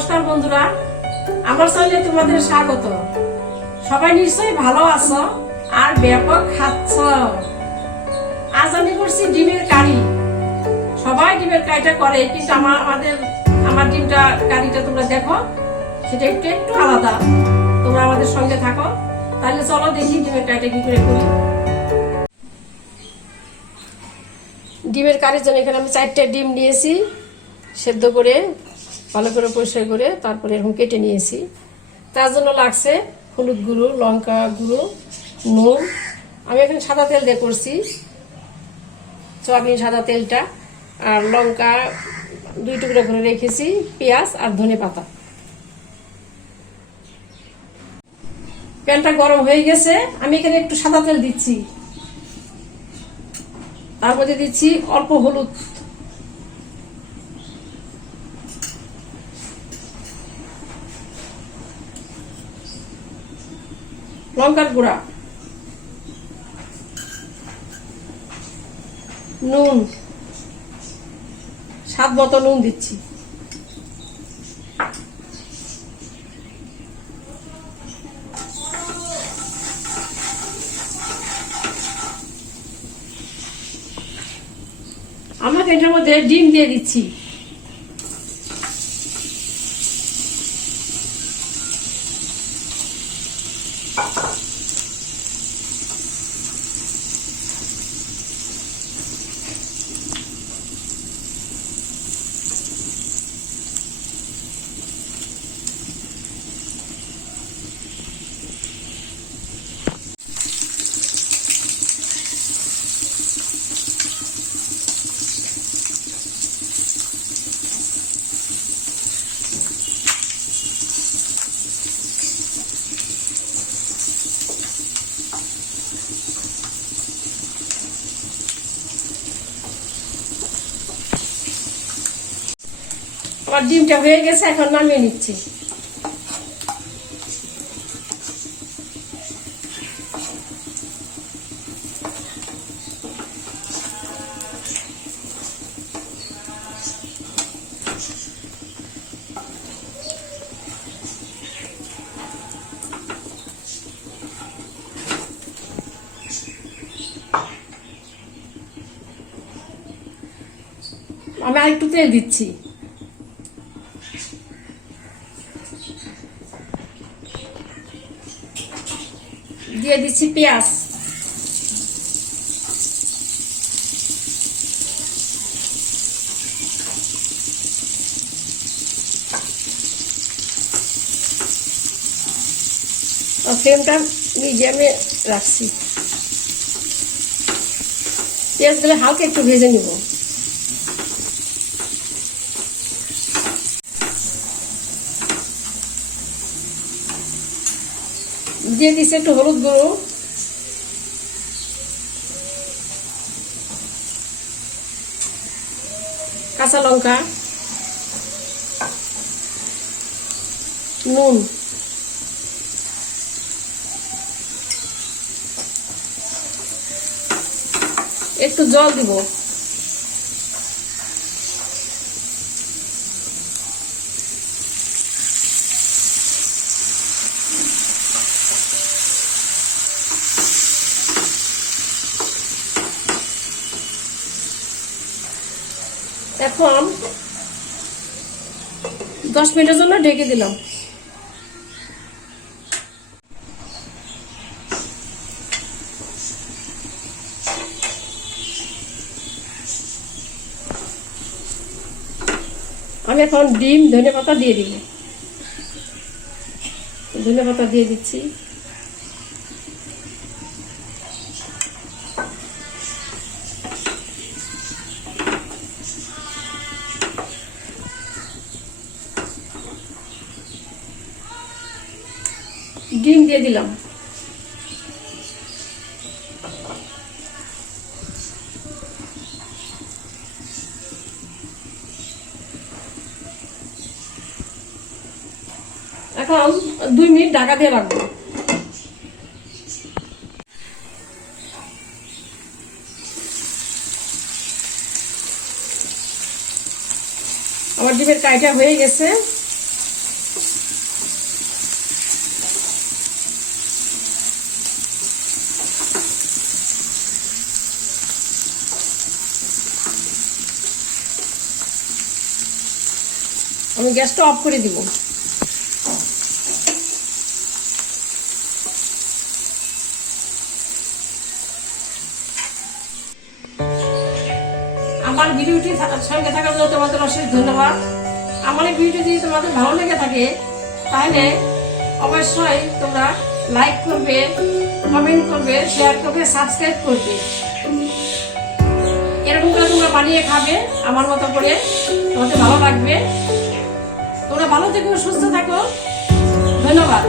নমস্কার বন্ধুরা, আমার চ্যানেলে তোমাদের স্বাগত। সবাই নিশ্চয়ই ভালো আছো আর ব্যাপক খাচ্ছ। আজ আমি করছি ডিমের কারি। সবাই ডিমের কারিটা করে, কিন্তু আমার ডিমটা কারিটা তোমরা দেখো, সেটা একটু একটু আলাদা। তোমরা আমাদের সঙ্গে থাকো, তাহলে চলো দেখি ডিমের কারিটা কি করে করি। ডিমের কারির জন্য এখানে আমি 4টা ডিম নিয়েছি, সেদ্ধ করে ভালো করে পরিষ্কার করে তারপরে এরকম কেটে নিয়েছি। তার জন্য লাগছে হলুদ গুঁড়ো, লঙ্কা গুঁড়ো, নুন। আমি এখানে সাদা তেল দিয়ে করছি, সয়াবিন সাদা তেলটা, আর লঙ্কা 2 টুকরো করে রেখেছি, পেঁয়াজ আর ধনে পাতা। প্যানটা গরম হয়ে গেছে, আমি এখানে একটু সাদা তেল দিচ্ছি, তার মধ্যে দিচ্ছি অল্প হলুদ, লঙ্কার গুঁড়া, নুন, স্বাদ মতো নুন দিচ্ছি। আমাকে এটার মধ্যে ডিম দিয়ে দিচ্ছি। আমার ডিমটা হয়ে গেছে, এখন নামিয়ে নিচ্ছি। আমি আরেকটু তেল দিচ্ছি, দিয়ে দিচ্ছি পেঁয়াজ, ফ্লেমটা মিডিয়ামে রাখছি। পেঁয়াজ দিলে হালকা একটু ভেজে নিব। দিয়ে দিচ্ছি একটু হলুদ গুঁড়ো, কাঁচা লঙ্কা, নুন, একটু জল দিব। এখন 10 মিনিটের জন্য ঢেকে দিলাম। আমি এখন ডিম, ধনে পাতা দিয়ে দিব। ধনে পাতা দিয়ে দিচ্ছি, ডিম দিয়ে দিলাম। এখন 2 মিনিট ঢাকা দিয়ে রাখবো। আমার ডিমের কারিটা হয়ে গেছে, আমি গ্যাসটা অফ করে দিব। আমার ভিডিওটি সঙ্গে থাকার জন্য তোমাদের অশেষ ধন্যবাদ। আমার এই ভিডিও যদি তোমাদের ভালো লেগে থাকে তাহলে অবশ্যই তোমরা লাইক করবে, কমেন্ট করবে, শেয়ার করবে, সাবস্ক্রাইব করবে। এরকম করে তোমরা বানিয়ে খাবে আমার মতো করে, তোমাদের ভালো লাগবে। তোমরা ভালো থেকো, সুস্থ থাকো। ধন্যবাদ।